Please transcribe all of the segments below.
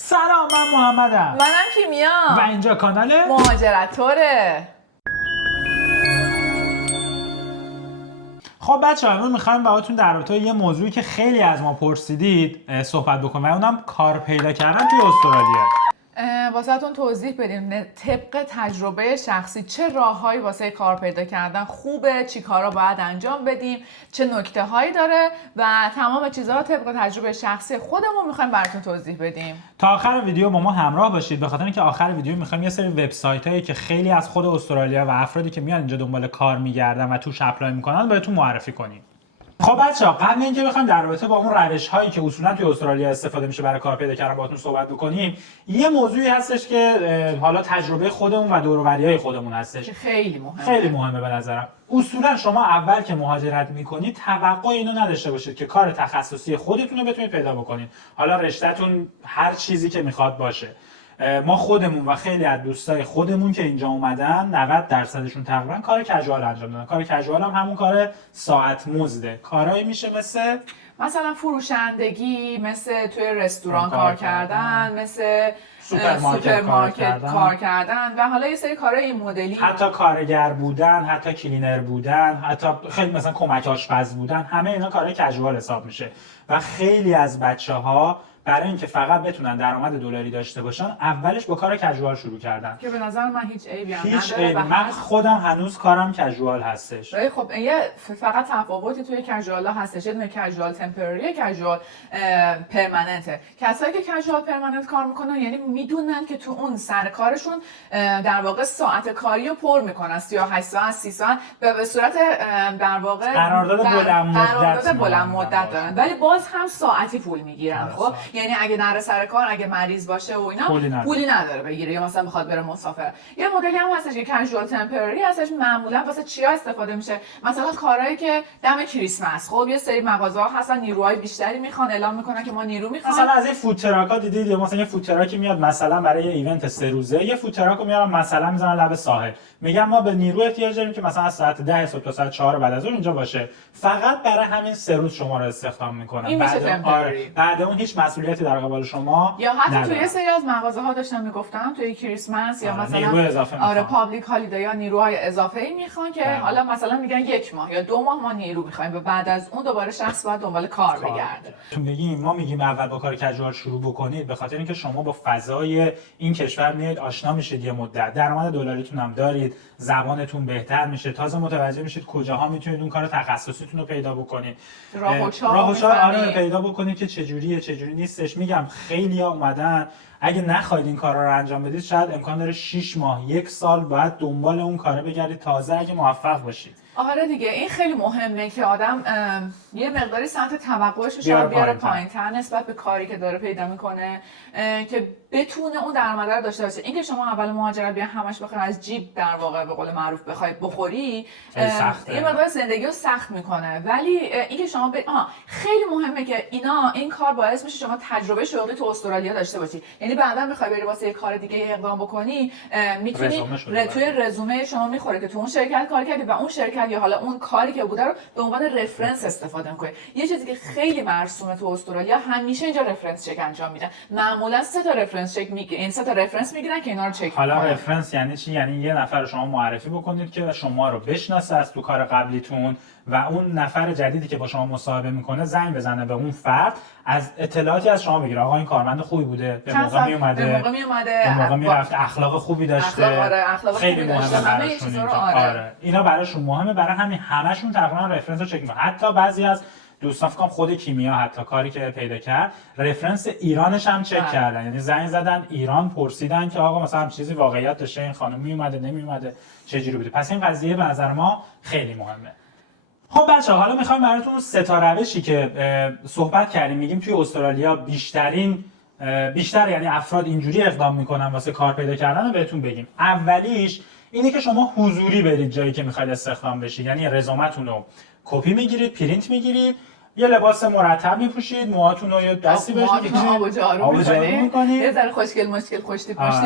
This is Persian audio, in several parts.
سلام، من محمدم. منم کیمیا و اینجا کانال مهاجرتوره. خب بچه‌ها، امروز می‌خوایم باهاتون در رابطه یه موضوعی که خیلی از ما پرسیدید صحبت بکنیم و اونم کار پیدا کردن توی استرالیا. واسهتون توضیح بدیم طبق تجربه شخصی چه راههایی واسه کار پیدا کردن خوبه، چی کارا باید انجام بدیم، چه نکته هایی داره و تمام چیزها طبق تجربه شخصی خودمون میخوایم براتون توضیح بدیم. تا آخر ویدیو با ما همراه باشید، به خاطر اینکه آخر ویدیو می‌خوایم یه سری وبسایتایی که خیلی از خود استرالیا و افرادی که میان اینجا دنبال کار میگردن و توش اپلای میکنن بهتون معرفی کنیم. خب بچه‌ها، قبل اینکه بخوایم در رابطه با اون روش‌هایی که اصولاً توی استرالیا استفاده میشه برای کار پیدا کردن باهاتون صحبت بکنیم، یه موضوعی هستش که حالا تجربه خودمون و دور و بریای خودمون هستش که خیلی مهمه. خیلی مهمه به نظرم. اصولاً شما اول که مهاجرت میکنید توقع اینو نداشته باشید که کار تخصصی خودتون رو بتونید پیدا بکنید. حالا رشته‌تون هر چیزی که میخواد باشه. ما خودمون و خیلی از دوستای خودمون که اینجا اومدن 90%شون تقریبا کار کژوال انجام دادن. کار کژوال هم همون کار ساعت مزده. کارایی میشه مثلا فروشندگی، مثل توی رستوران کار کردن، مثل سوپرمارکت کار کردن و حالا یه سری کارهای این مدلی، حتی کارگر بودن، حتی کلینر بودن، حتی خیلی مثلا کمک آشپز بودن، همه اینا کارهای کژوال حساب میشه. و خیلی از بچه‌ها برای اینکه فقط بتونن درآمد دلاری داشته باشن اولش با کار کژوال شروع کردن که به نظر من هیچ عیبی هم نداره. من خودم هنوز کارم کژوال هستش. خب یه فقط تفاوتی توی کژوال ها هستش، یه دونه کژوال تمپرری، کژوال پرمننته. کسایی که کژوال پرمننت کار میکنن یعنی میدونن که تو اون سر کارشون در واقع ساعت کاری رو پر میکنن، 38 ساعت، 30 ساعت به صورت در واقع قرارداد بلند مدت دارن، ولی باز هم ساعتی پول میگیرن. خب یعنی اگه نره سر کار، اگه مریض باشه و اینا پولی نداره بگیره، یا مثلا بخواد بره مسافر. یه مدلی هم هستش که کژوال تمپرری هستش. معمولا واسه چیا استفاده میشه؟ مثلا کارهایی که دم کریسمس، خب یه سری مغازه‌ها هستن نیروهای بیشتری میخوان، اعلام میکنن که ما نیرو میخوام. مثلا از این فود تراکا دیدید، یا مثلا یه فود تراکی میاد مثلا برای یه ایونت 3 روزه، یه فود تراکو میارن مثلا میذارن لب ساحل، میگن ما به نیرو احتیاج داریم که مثلا از ساعت 10 صبح تا ساعت 4 بعد از اون اینجا باشه، فقط برای همین 3 روز شما رو استخدام میکنن. بعد اون هیچ مسئولیتی در قبال شما یا حتی ندارن. توی یه سری از مغازه‌ها داشتم میگفتم توی کریسمس یا مثلا نیرو اضافه میخوان. پابلیک هالیدی یا نیروهای اضافه‌ای میخوان که حالا مثلا میگن 1 ماه یا 2 ماه ما نیرو میخوایم و بعد از اون دوباره شخص باید دنبال کار بگرده. تو ما میگیم اول با کار کژوال شروع بکنید به خاطر اینکه شما با فضای این کشور میاد آشنا میشید، یه مدت درآمد دلاریتون هم دارید، زبانتون بهتر میشه، تازه متوجه میشید کجاها میتونید اون کار تخصصیتون رو پیدا بکنید، راه و چاره پیدا بکنید که چجوریه چجوری نیستش. میگم خیلی‌ها اومدن، اگه نخواید این کارا رو انجام بدید شاید امکان داره 6 ماه 1 سال باید دنبال اون کاره بگردید تازه اگه موفق باشید. آره دیگه، این خیلی مهمه که آدم یه مقداری سطح توقعش رو شاید بیاره پایین‌تر نسبت به کاری که داره پیدا میکنه که بتونه اون درآمد رو داشته باشه. اینکه شما اول مهاجرت بیان همش بخواید از جیب در واقع به قول معروف بخواید بخوری، این مقدار زندگی رو سخت میکنه. ولی اینکه شما خیلی مهمه که این کار باعث میشه شما تجربه شغلی تو استرالیا داشته باشی. یعنی بعدا میخوای بری واسه یه کار دیگه اقدام بکنی، میتونی توی رزومه شما میخوره که تو اون شرکت کار کردی و اون شرکت یا حالا اون کاری که بوده رو به عنوان رفرنس استفاده می‌کنی. یه چیزی که خیلی مرسومه تو استرالیا، همیشه اینجا رفرنس چک انجام میدن. معمولا 3 تا رفرنس چک میگیرن، این 3 تا رفرنس میگیرن که اینا رو چک حالا رفرنس یعنی چی؟ یعنی یه نفر شما معرفی بکنید که شما رو بشناسه از تو کار قبلیتون و اون نفر جدیدی که با شما مصاحبه میکنه زنگ بزنه به اون فرد، از اطلاعاتی از شما بگیره. آقا این کارمند خوبی بوده، به موقع میرفت، اخلاق خوبی داشته. اخلاق خیلی مهمه براشون. آره اینا براشون مهمه، برای همین همشون تقریبا رفرنس رو چک میکنن. حتی بعضی از دوستان فکر کنم خود کیمیا حتی کاری که پیدا کرد رفرنس ایرانش هم چک کردن، یعنی زنگ زدن ایران پرسیدن که آقا مثلا چیزی واقعیت داشته، این خانم میومده نمیومده، چه جوری بوده. پس این قضیه به نظر ما خیلی مهمه. خب بچه‌ها، حالا می‌خوایم براتون 3 تا روشی که صحبت کردیم، میگیم توی استرالیا بیشتر یعنی افراد اینجوری اقدام میکنن واسه کار پیدا کردن رو بهتون بگیم. اولیش اینه که شما حضوری برید جایی که می‌خواید استخدام بشید، یعنی رزومتون رو کپی میگیرید، پرینت میگیرید، یه لباس مرتب میپوشید، موهاتون رو یه دستی بهش می‌کشید، آب و جارو می‌کنید، یه ذره خوشتیپ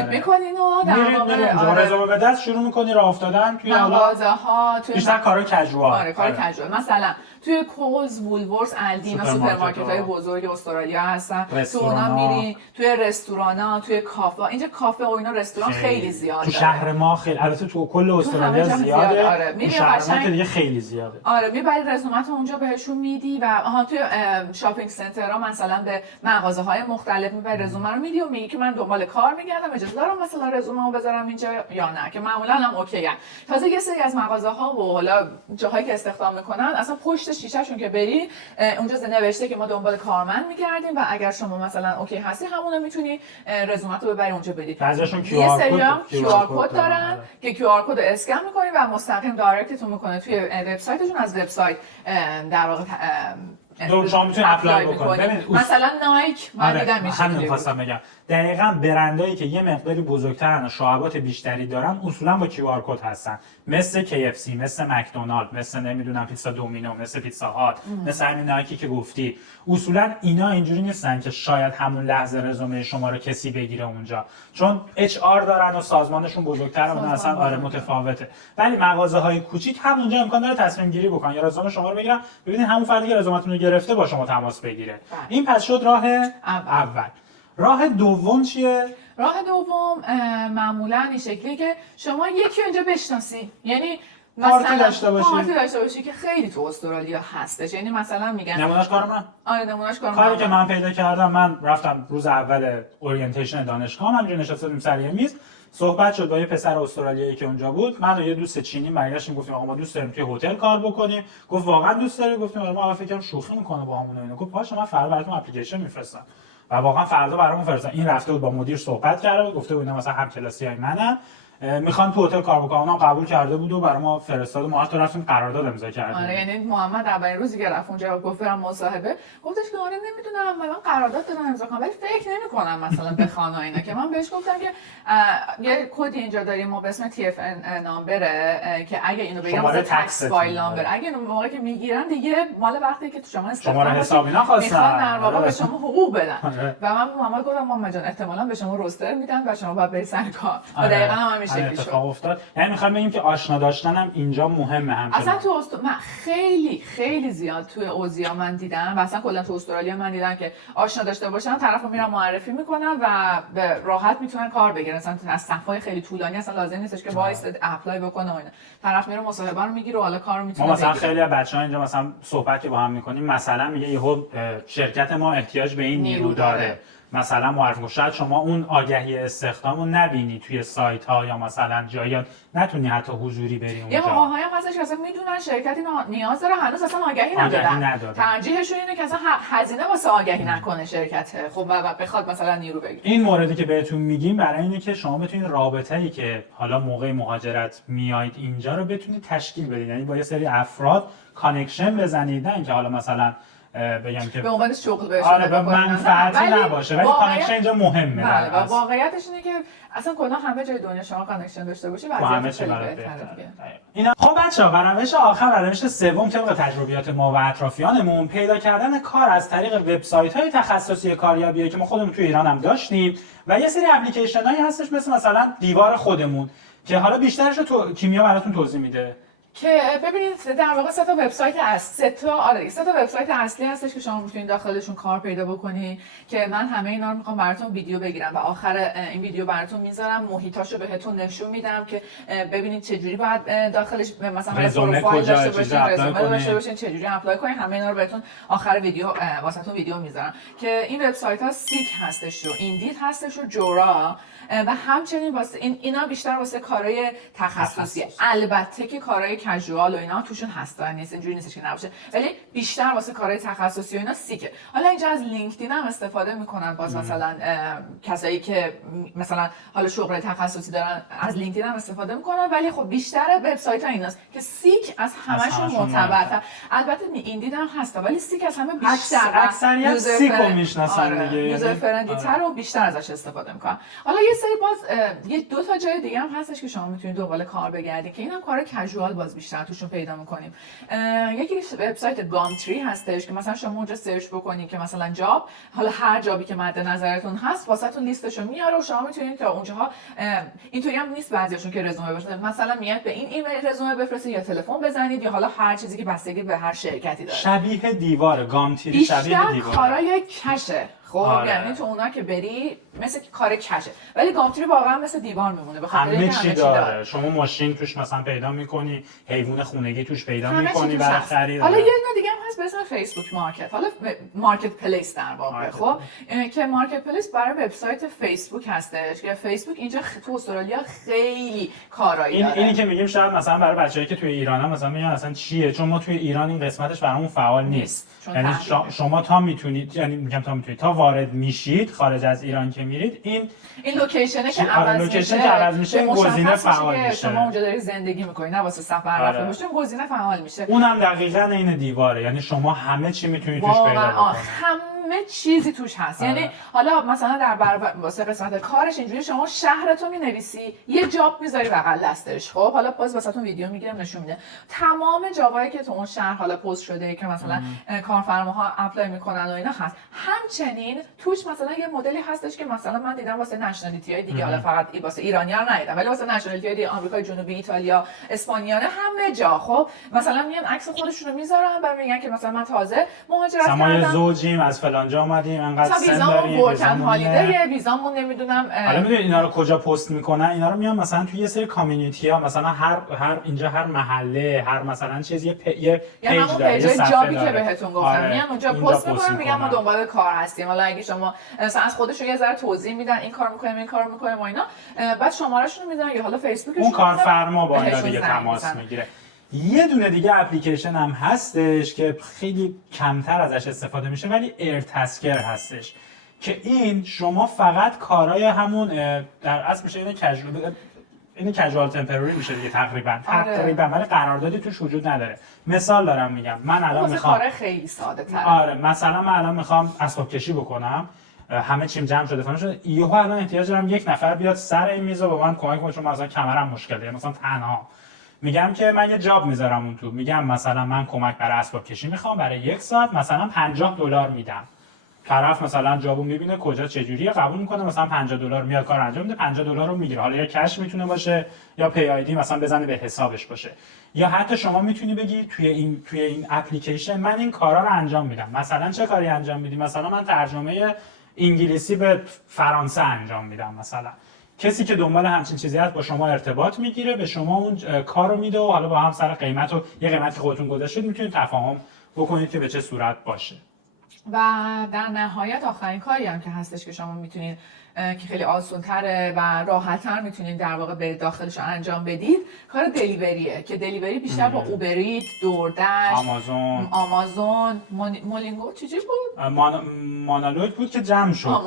می‌کنین و در واقع رزومه به دست شروع می‌کنی راه افتادن توی مغازه‌ها، توی بیشتر کارا کژوال. کار کژوال. مثلا توی کولز، وولورس، الدی اینا سوپرمارکت‌های بزرگ استرالیا هستن. تو اونا میری، توی رستورانا، توی کافه. اینجا کافه و اینا رستوران خیلی زیاده. تو شهر ما خیلی، البته تو کل استرالیا زیاده. آره. تو شهر ما که دیگه خیلی زیاده. آره میبری رزومت اونجا بهشون میدی و توی شاپینگ سنترها مثلا به مغازه‌های مختلف میبری رزومه رو میدی و میگی که من دنبال کار میگردم، اجازه دارم مثلا رزومه‌مو بذارم اینجا یا نه، که معمولا هم اوکی ان. تازه یه سری از مغازه‌ها و حالا جاهایی که استخدام میکنن اصلا پشت شیشه‌شون که بری اونجا نوشته که ما دنبال کارمند میگردیم و اگر شما مثلا اوکی هستی همونو میتونی رزومت رو ببری اونجا بدی. بعضیشون QR کد دارن که QR کد رو اسکن می‌کنی و مستقیم دایرکتتون میکنه توی وبسایتشون. از وبسایت در واقع شما میتونید اپلای بکنید. مثلا نایک من دیدم میشه. همین خواستم بگم دقیقاً برندایی که یه مقداری بزرگترن و شعبات بیشتری دارن اصولا با QR کد هستن، مثل KFC، مثل مکدونالد، مثل نمیدونم پیتزا دومینو، مثل پیتزا هات، مثل همین نایکی که گفتی. اصولا اینا اینجوری نیستن که شاید همون لحظه رزومه شما رو کسی بگیره اونجا، چون HR دارن و سازمانشون بزرگتره و اصلا متفاوته. ولی مغازه‌های کوچیک همونجا امکان داره تصمیم گیری بکنن یا رزومه شما رو بگیرن، ببینید همون فردی که رزومتون رو گرفته با شما تماس بگیره. این پس شد راه اول. راه دوم چیه؟ راه دوم معمولا این شکلیه که شما یکی اونجا بشناسی، یعنی پارتی داشته باشی که خیلی تو استرالیا هستش. یعنی مثلا میگن نمونهش کار من. آره نمونهش کاری که من پیدا کردم، من رفتم روز اول اورینتیشن دانشگاه، همینجوری نشستیم سر یه میز، صحبت شد با یه پسر استرالیایی که اونجا بود. من و یه دوست چینی برگشتیم گفتیم آقا ما دوست داریم توی هتل کار بکنیم. گفت واقعا دوست داری؟ گفتیم آره. ما فکر کردیم شوخی میکنه با همون اینا. گفت باشه من فردا براتون اپلیکیشن میفرستم. و واقعا فردا برامون فرستادن. این رفته بود با مدیر صحبت کرده بود، گفته بود اینا مثلا هم کلاسیای منن، میخوان تو هتل کار بکنن. اونم قبول کرده بود و برای ما فرستاد و ما حتی رفتیم قرارداد امضا کردیم. آره یعنی محمد اولین روزی که رفت اونجا گفت برام مصاحبه، گفتش که آره نمیدونم من قرارداد دارم امضا کنم ولی فکر نمی‌کنم مثلا بخوان اینا. که من بهش گفتم که یه کدی اینجا داریم ما به اسم TFN نامبره که اگه اینو بگم واسه تکس فایل نامبر، اگه اینو موقعی که میگیرن دیگه مال وقتی که تو شما شماره حساب اینا خواستن در واقع به شما حقوق بدن. و من محمد گفتم محمد جان احتمالاً به شما روستر میدن و شما باید برید سر کار. و دقیقاً هم شکلی شد. یعنی میخوام بگیم که آشنا داشتن هم اینجا مهمه. همچنین اصلا تو من خیلی زیاد توی اوزیا من دیدم و اصلا کلا تو استرالیا من دیدم که آشنا داشته باشن طرفو میرن معرفی میکنن و به راحت میتونن کار بگیرن. اصلا از صفای خیلی طولانی اصلا لازم نیستش که وایس اپلای بکنه و اینا. طرف میره مصاحبه رو میگیره و حالا کارو میتونه بگیره. مثلا خیلی از بچه‌ها اینجا مثلا صحبتی با هم میکنیم، مثلا میگه یهو شرکت ما احتیاج به این نیرو داره. مثلا معرفی کن، شاید شما اون آگهی استخدام رو نبینی توی سایت ها یا مثلا جایی نتونی حتی حضوری بری اونجا. یه موقع‌هایی هم هستش که اصلا میدونن شرکتی نیاز داره هنوز اصلا آگهی ندادن. ترجیحشون اینه که اصلا هزینه واسه آگهی نکنه شرکت، خب و بخواد مثلا نیرو بگیره. این موردی که بهتون میگیم برای اینه که شما بتونید رابطه‌ای که حالا موقع مهاجرت میایید اینجا رو بتونید تشکیل بدید، یعنی با یه سری افراد کانکشن بزنید، نه اینکه حالا مثلا بگم که به عنوان شغل بهش آره به منفعتی نباشه، ولی کانکشن اینجا مهمه. بله و واقعیتش اینه که اصلا کلا همه جای دنیا شما کانکشن داشته باشی وضعیت خیلی بهتره دیگه. اینا خب بچه‌ها، روش آخر، روش سوم طبق تجربیات ما و اطرافیانمون پیدا کردن کار از طریق وبسایت‌های تخصصی کاریابیه که ما خودمون تو ایران هم داشتیم و یه سری اپلیکیشن‌هایی هستش مثلا دیوار خودمون که حالا بیشترش رو تو کیمیا براتون توضیح میده. که ببینید در واقع سه تا وبسایت سه تا وبسایت اصلی هستش که شما میتونید داخلشون کار پیدا بکنید که من همه اینا رو میخوام براتون ویدیو بگیرم و آخر این ویدیو براتون میذارم، محیطاشو بهتون نشون میدم که ببینید چه جوری باید داخلش مثلا پروفایل داشته باشین، رزومه داشته باشین، چه جوری اپلای کنین. همه اینا رو بهتون آخر ویدیو واسهتون ویدیو میذارم که این وبسایت ها سیک هستش و ایندید هستش و جورا و همچنین واسه اینا بیشتر واسه کارهای تخصصی. البته که کارهای کژوال و اینا توشون هستن، نیست اینجوری نیستش که نباشه، ولی بیشتر واسه کارهای تخصصی و اینا سیکه. حالا اینجا از لینکدین هم استفاده میکنن باز مثلا کسایی که مثلا حالا شغل تخصصی دارن از لینکدین هم استفاده میکنن، ولی خب بیشتر وبسایت ها ایناست که سیک از همشون معتبرتر. البته ایندید هم هست ولی سیک از همه بیشتر، اکثریت سیکو میشناسن دیگه، یوزر فرندلی تر و بیشتر ازش استفاده میکنن. حالا یه سری باز یه دو تا جای دیگه هم هستش که شما میتونید دنبال کار بگردید که اینم کار کژوال باز باز بیشتر توشون پیدا میکنیم. یکی وبسایت گامتری هستش که مثلا شما اونجا سرچ بکنید که مثلا جاب، حالا هر جابی که مد نظرتون هست واسهتون لیستشو میاره و شما میتونید تا اونجاها. اینطوری هم نیست بعضیاشون که رزومه بفرستید، مثلا میاد به این ایمیل رزومه بفرستید یا تلفن بزنید یا حالا هر چیزی که بستگی به هر شرکتی داره. شبیه دیواره گامتری، شبیه دیواره. بیشتر کارای کشه. خب یعنی تو اونا که بری مثل کار کشه، ولی گامتری واقعا مثل دیوار میمونه به خاطر اینکه همه چی داره. شما ماشین توش مثلا پیدا میکنی، حیوان خونگی توش پیدا میکنی برای خرید. حالا یه دونه دیگه هم هست به اسم فیسبوک مارکت، حالا مارکت پلیس در واقع. خب که مارکت پلیس برای وبسایت فیسبوک هستش که فیسبوک اینجا تو استرالیا خیلی کارایی داره. اینی که میگیم شاید مثلا برای بچه‌ای که توی ایرانن مثلا میگن اصلا چیه، چون ما توی ایران این قسمتش برامون فعال نیست. یعنی شما تا میتونید، یعنی میگم تا میتونید، تا وارد میشید خارج از ایران که میرید این لوکیشنه که عوض میشه این گزینه فعال میشه. شما اونجا دارید زندگی میکنید، نه واسه سفر رفته باشید، گزینه فعال میشه. اونم دقیقاً این دیواره، یعنی شما همه چی میتونید توش پیدا بکنید. همه چیزی توش هست. یعنی حالا مثلا در واسه قسمت کارش اینجوری شما شهرتو مینویسی، یه جاب میذاری بغل دستش. خب حالا باز واسهتون ویدیو میگیرم نشون میده تمام جابایی که تو اون شهر حالا پست شده که مثلا کارفرماها اپلای میکنن و اینا هست. همچنین توش مثلا یه مدلی هستش که مثلا من دیدم واسه نشنالیتی های دیگه، حالا فقط واسه ایرانی‌ها ندیدم، ولی واسه نشنالیتی های دیگه آمریکای جنوبی، ایتالیا، اسپانیانه، همه جا. خب مثلا میان عکس خودشون رو میذارن و میگن که مثلا من تازه مهاجرت کردم، ما زوجیم از فلانجا اومدیم، انقدر سن داریم، ورکن هالیدی، ویزامون نمیدونم. حالا میدونید اینا رو کجا پست میکنن؟ اینا رو میان مثلا توی یه سری کامیونیتی ها، مثلا هر اینجا هر محله، هر مثلا چیز یه پیج داره، یه صفحه جابی داره. که بهتون گفتم میان اونجا پست میکنن، میگن ما دنبال کار هستیم. حالا اگه شما مثلا از خودشون یه ذره توضیح میدن این کار میکنیم این کار میکنیم و اینا، بعد شمارهشون رو میدن یا حالا فیسبوکشون اون کارفرما با اینا دیگه تماس میگیره. یه دونه دیگه اپلیکیشن هم هستش که خیلی کمتر ازش استفاده میشه ولی ایرتسکر هستش که این شما فقط کارهای همون در اصل میشه این کژوال تمپرری میشه دیگه تقریبا ولی قراردادی توش وجود نداره. مثال دارم میگم، من الان میخوام کار خیلی ساده تر. آره مثلا من الان میخوام اسباب کشی بکنم، همه چیم جمع شده فهمیدم شده یهو الان احتیاج دارم یک نفر بیاد سر این میز و به من کمک کنه، چون مثلا کمرم مشکله، مثلا تنها میگم که من یه جاب میذارم اون تو، میگم مثلا من کمک برای اسباب کشی میخوام برای 1 ساعت مثلا $50 میدم. طرف مثلا جابو میبینه کجا چجوریه، قبول میکنه، مثلا $50 میاد کار انجام میده، $50 رو میگیره. حالا یا کش میتونه باشه یا پی آی دی مثلا بزنه به حسابش باشه، یا حتی شما میتونی بگی توی این اپلیکیشن من این کارا رو انجام میدم. مثلا چه کاری انجام میدی؟ مثلا من ترجمه انگلیسی به فرانسه انجام میدم. مثلا کسی که دنبال همچین چیزی هست با شما ارتباط میگیره، به شما اون کارو میده و حالا با هم سر قیمت و یه قیمتی خودتون گذاشتید میتونید تفاهم بکنید که به چه صورت باشه. و در نهایت آخرین کاری هم که هستش که شما میتونید که خیلی آسان‌تره و راحت‌تر میتونید در واقع به داخلش رو انجام بدید، کار دلیوریه که دلیوری بیشتر با اوبریت، دوردش، آمازون، مولینگو چیزی بود؟ مانالوگ بود که جمع شد.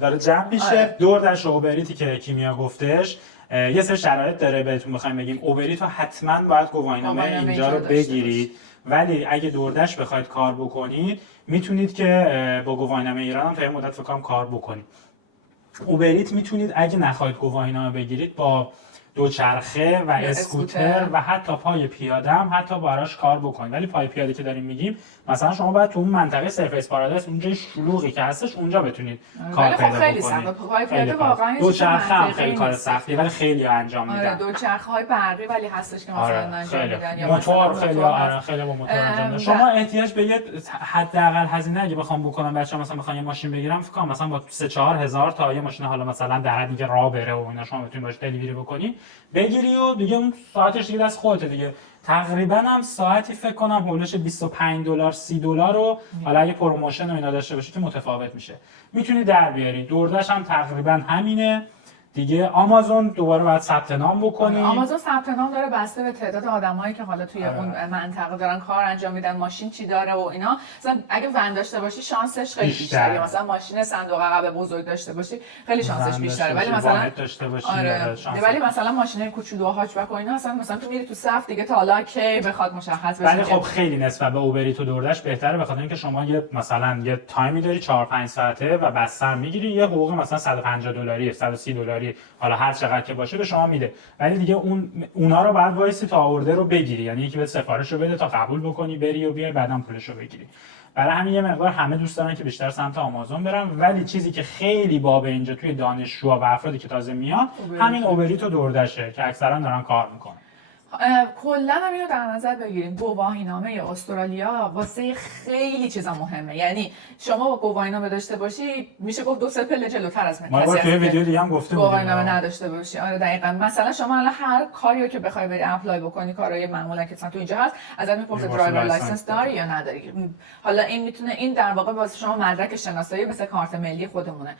داره جمع میشه. دوردش و اوبریتی که کیمیا گفتش یه سری شرایط داره بهتون می‌خوایم بگیم. اوبریت رو حتما باید گواهینامه اینجا رو بگیرید، ولی اگه دوردش بخواید کار بکنید میتونید که با گواهینامه ایران هم تا یه مدت فکر کنم کار بکنید. اوبریت میتونید اگه نخواهید گواهینامه بگیرید با دوچرخه و اسکوتر و حتی پای پیاده هم حتی براش کار بکنید. ولی پای پیاده که داریم میگیم مثلا شما باید تو اون منطقه سرفیس پارادایس اونجا شلوغی که هستش اونجا بتونید کار پیدا بکنید. خیلی سخته پای پیاده واقعا. دوچرخه هم خیلی کار سختیه ولی خیلی انجام میدن. آره دوچرخه‌های برقی ولی هستش که مثلا انجام میدن یا موتور خیلی با موتور انجام میدن. شما احتیاج به یه حداقل هزینه اگه بخوام بکنم بچه‌ها مثلا بخوام یه ماشین بگیرم فکر کنم مثلا با 3-4 هزار تا یه ماشین حالا مثلا در حدی که راه بره و اینا شما بتونید باش دلیوری بکنید بگیری و دیگه اون ساعتش دیگه دست خودته دیگه. تقریبا هم ساعتی فکر کنم هولش $25 $30 رو حالا اگه پروموشن و اینا داشته باشی که متفاوت میشه میتونی در بیاری. دوردش هم تقریبا همینه دیگه. آمازون دوباره باید ثبت نام بکنی. آمازون ثبت نام داره بسته به تعداد آدمایی که حالا توی اون منطقه دارن کار انجام میدن، ماشین چی داره و اینا. مثلا اگه ون داشته باشی شانسش خیلی بیشتره، مثلا ماشین صندوق عقب بزرگ داشته باشی خیلی شانسش بیشتره، ولی مثلا داشته باشی ولی مثلا ماشین کوچولو و هاچبک و اینا مثلا تو میری تو صف دیگه تا حالا کی بخواد مشخص بشه. ولی خب خیلی نسبت به اوبریت و دوردش بهتره، بخاطر اینکه شما یه مثلا یه تایمی داری 4-5 ساعته و بستر میگیری، یه حقوق مثلا $150 $130 کاری حالا هر چقدر که باشه به شما میده، ولی دیگه اونا رو بعد وایسی تا اوردر رو بگیری، یعنی یکی به سفارش رو بده تا قبول بکنی بری و بیای بعدم پولش رو بگیری. برای همین یه مقدار همه دوست دارن که بیشتر سمت آمازون برن، ولی چیزی که خیلی باب اینجا توی دانشجوها و افرادی که تازه میان همین اوبریت و دوردشه که اکثرا دارن کار میکنن. کلا هم اینو در نظر بگیریم، گواهینامه استرالیا واسه خیلی چیزا مهمه. یعنی شما با گواهینامه داشته باشی میشه گفت 2-3 پله جلوتر از ما با توی ویدیو دیگه هم گفتیم گواهینامه نداشته باشی. آره دقیقاً. مثلا شما الان هر کاریو که بخوای بری اپلای بکنی، کارهای معمولا که تو اینجا هست، ازت میپرسه درایور لایسنس داری یا نداری. حالا این میتونه این در واقع واسه شما مدرک شناسایی مثل کارت ملی خودمونه.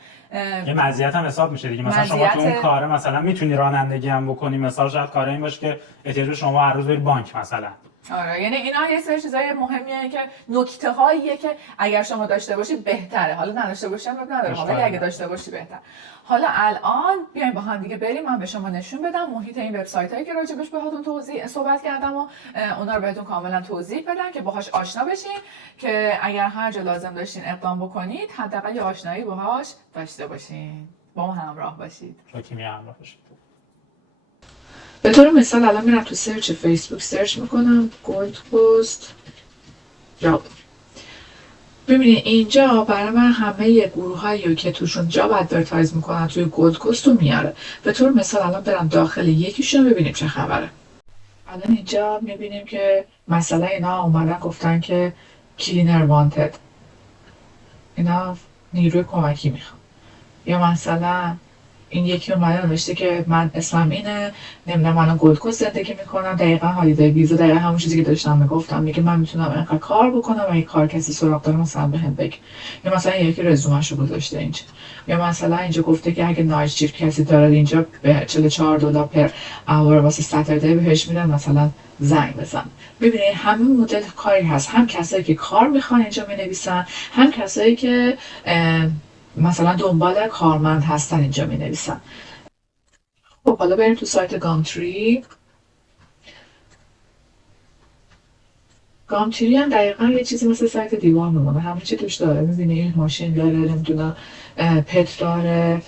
یه مزیت هم حساب میشه دیگه. مثلا شما تو اون کار مثلا میتونی رانندگی هم بکنی، مثلا شاید کار این باشه که احتیاج شما هر روز بری بانک مثلا. آره یعنی اینا یه سری چیزای مهمیه که نکته هاییه که اگر شما داشته باشی بهتره، حالا نداشته باشی هم نداره، ولی اگه داشته باشی بهتر. حالا الان بیایم با هم دیگه بریم، من به شما نشون بدم محیط این وبسایت هایی که راجبش بهتون صحبت کردم و اونا رو بهتون کاملا توضیح بدم که باهاش آشنا بشین، که اگر هر جا لازم داشتین اقدام بکنید حداقل یه آشنایی باهاش داشته باشین، با ما همراه باشید. با کیمیا همراه باشید. به طور مثال الان میرم تو سرچ فیسبوک سرچ میکنم گولد کوست جاب. ببینید اینجا برای من همه گروهایی که توشون جاب ادورتایز میکنن توی گولد کوست رو میاره. به طور مثال الان برم داخل یکیشون ببینیم چه خبره. الان اینجا میبینیم که مثلا اینا اومدن گفتن که کلینر وانتد، اینا نیروی کمکی میخوام. یا مثلا این یکی اومده نوشته که من اسمم اینه، نمیدونم من گولد کوست زندگی میکنم، دقیقاً هالیدی ویزا، دقیقاً همون چیزی که داشتم میگفتم، میگه من میتونم اینقدر کار بکنم و این کار کسی سراغ داره مثلا بهم بگه. یا مثلا یکی رزومه‌شو گذاشته اینجا. یا مثلا اینجا گفته که اگه نایت شیفت کسی داره اینجا به $44 پر اور واسه ساتردی بهش میدن، مثلا زنگ بزن. ببینید همه مدل کاری هست، هم کسایی که کار میخوان اینجا مینویسن، هم کسایی که مثلا دنبال کارمند هستن اینجا می نویسن. خب حالا بریم تو سایت گامتری. گامتری هم دقیقا یه چیزی مثل سایت دیوار میمونه، همه چی توش داره. میبینی ماشین داره، نمیدونم پت داره،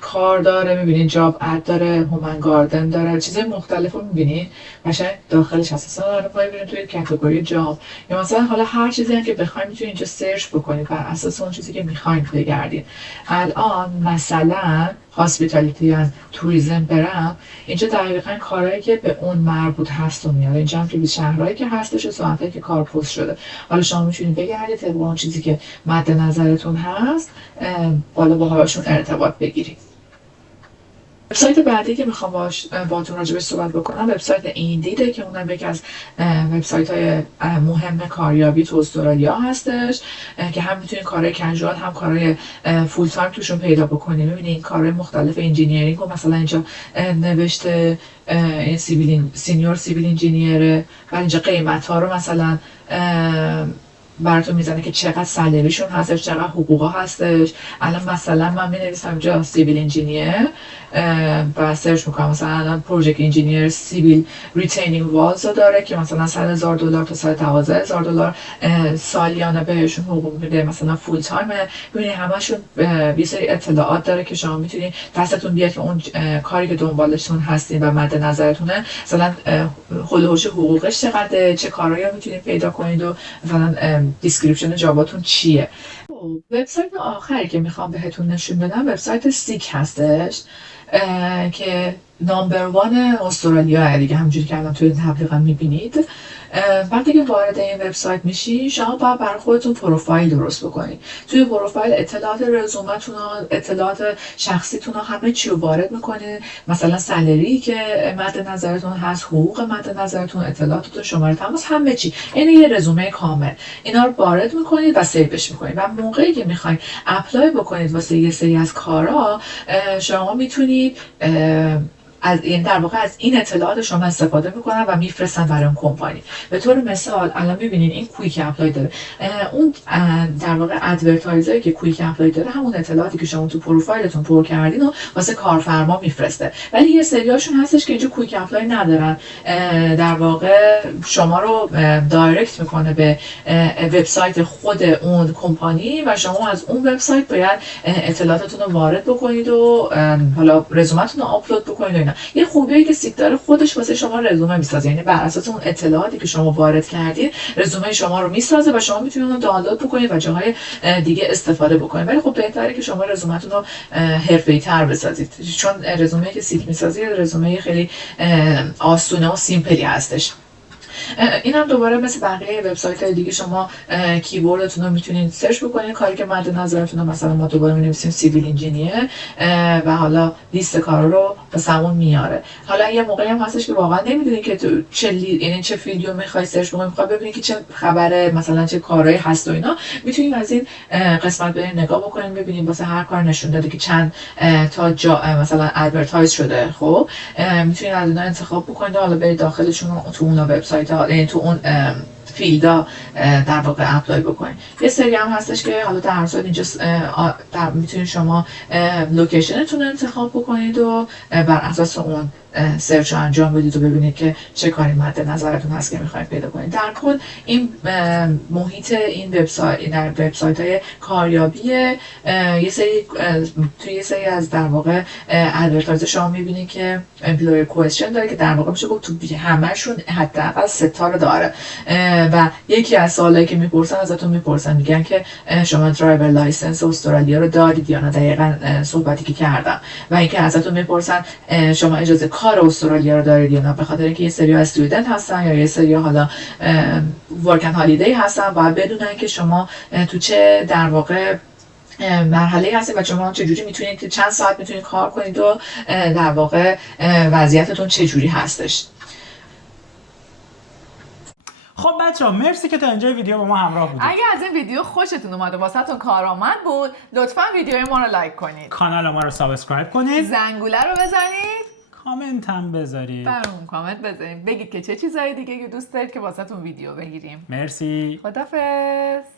کار داره، میبینین جاب اد داره، هومن گاردن داره، چیزای مختلف رو میبینین قشنگ داخلش هست. مثلا الان پای توی کاتگوری جاب، یا مثلا حالا هر چیزی هم که بخواید میتونید اینجا سرچ بکنید بر اساس اون چیزی که میخواید بگردید. الان مثلا هاسپیتالیتی یا توریسم برم، اینجا دقیقاً کارهایی که به اون مربوط هست و میاره. اینجا هم که شهرهایی که هستش و ساعتایی که کار پست شده. حالا شما میتونید بگردید طبق اون چیزی که مد نظرتون هست بالا باهاشون ارتباط بگیرید. وبسایت بعدی که میخوام باهاتون راجعش صحبت بکنم وبسایت ایندیده که اونم یکی از وبسایت‌های مهم کاریابی تو استرالیا هستش که هم میتونید کارهای کژوال هم کارهای فول تایم توشون پیدا بکنید. ببینید کارهای مختلف انجینیرینگ و مثلا اینجا نوشته سینیور سیویل انجینیره و اینجا قیمت‌ها رو مثلا براتون میزنه که چقدر سالریشون هستش، چقدر حقوقا هستش. الان مثلا من می‌نویسم اینجا سیویل انجینیر و سرچ میکنم، مثلا الان پروژکت انجینیر سیویل ریتینینگ والز رو داره که مثلا $100,000 تا $112,000 سالیانه بهشون حقوق میده، مثلا فول تایم. ببینید همشون یه سری اطلاعات داره که شما میتونید دستتون بیاد که اون کاری که دنبالشون هستین و مد نظرتونه مثلا هولوش حقوقش چقدره، چه کارهایی میتونید پیدا کنید و مثلا دیسکریپشن جاباتون چیه. وبسایت آخری که میخوام بهتون نشون بدم وبسایت سیک هستش که نامبر 1 استرالیا دیگه، همونجوری که الان توی تبلیغ هم میبینید. وقتی که وارد این وبسایت میشی شما باید برای خودتون پروفایل درست بکنید. توی پروفایل اطلاعات رزومتون و اطلاعات شخصیتون رو همه چی رو وارد میکنید، مثلا سالری که مد نظرتون هست، حقوق مد نظرتون، اطلاعاتتون، شماره تماس، همه چی. این یه رزومه کامل. اینا رو وارد میکنید و سیوش میکنید و موقعی که میخواید اپلای بکنید واسه یه سری از کارا شما میتونید از این در واقع از این اطلاعات شما استفاده میکنن و میفرستن برای اون کمپانی. به طور مثال الان میبینین این کویک اپلای داره، اون در واقع ادورتایزری که کویک اپلای داره همون اطلاعاتی که شما تو پروفایلتون پر کردین و واسه کارفرما میفرسته. ولی یه سریاشون هستش که اینجا کویک اپلای ندارن، در واقع شما رو دایرکت میکنه به وبسایت خود اون کمپانی و شما از اون وبسایت باید اطلاعاتتون رو وارد بکنید و حالا رزومتون رو آپلود بکنید و اینا. یه خوبیه که سیک داره خودش واسه شما رزومه میسازه، یعنی بر اساس اون اطلاعاتی که شما وارد کردید رزومه شما رو میسازه و شما میتونید اون رو دانلود بکنید و جاهای دیگه استفاده بکنید. ولی خب بهتره که شما رزومتون رو حرفه‌ای‌تر بسازید، چون رزومه که سیک میسازی رزومه خیلی آسونه و سیمپلی هستش. این هم دوباره مثل بقیه وبسایت‌های دیگه شما کیوردتون رو میتونید سرچ بکنید. کاری که مد نظرتون مثلا ما دوباره می‌نویسیم سیویل انجینیر و حالا لیست کارا رو واسمون میاره. حالا یه موقعی هم هستش که واقعا نمیدونید که تو یعنی چه فیلدی رو می‌خواید سرچ بکنید، می‌خواید ببینید که چه خبره، مثلا چه کارهایی هست و اینا، میتونید از این قسمت برید نگاه بکنید، ببینید واسه هر کار نشون داده که چند تا جا مثلا ادورتایز شده. خب میتونید از اینا انتخاب بکنید، حالا برید داخلشون تو اون وبسایت یعنی تو اون فیلدا در واقع اپلای بکنید. یه سری هم هستش که حالا در صورت اینجا میتونید شما لوکیشنتون رو انتخاب بکنید و بر اساس اون سرچ رو انجام بدید و ببینید که چه کاری مد نظرتون هست که میخواید پیدا کنید. در کل این محیط این وبسایت در وبسایت‌های کاریابی یه سری توی یه سری از در واقع ادورتایز شما میبینید که امپلویر کوئسچن داره که در واقع میشه گفت تو همه‌شون حداقل 3 تا رو داره و یکی از سوالایی که میپرسن ازتون میپرسن میگن که شما درایور لایسنس استرالیا رو دارید یا نه، دقیقاً صحبتی که کردم. و اینکه ازتون میپرسن شما اجازه کار استرالیا رو دارید یا نه، به خاطر اینکه یه سری استودنت هستن یا یه سری حالا ورک اند هالیدی هستن، باید بدونن که شما تو چه در واقع مرحله هستید و شما چجوری میتونید که چند ساعت میتونید کار کنید و در واقع وضعیتتون چجوری هستش. خب بچه‌ها مرسی که تا اینجا ویدیو با ما همراه بودید. اگه از این ویدیو خوشتون اومد و واسهتون کارآمد بود، لطفاً ویدیوی ما رو لایک کنید، کانال ما رو سابسکرایب کنید، زنگوله رو بزنید، کامنت هم بذارید، برامون کامنت بذارید، بگید که چه چیزایی دیگه دوست دارید که واسهتون ویدیو بگیریم. مرسی. خدافظ.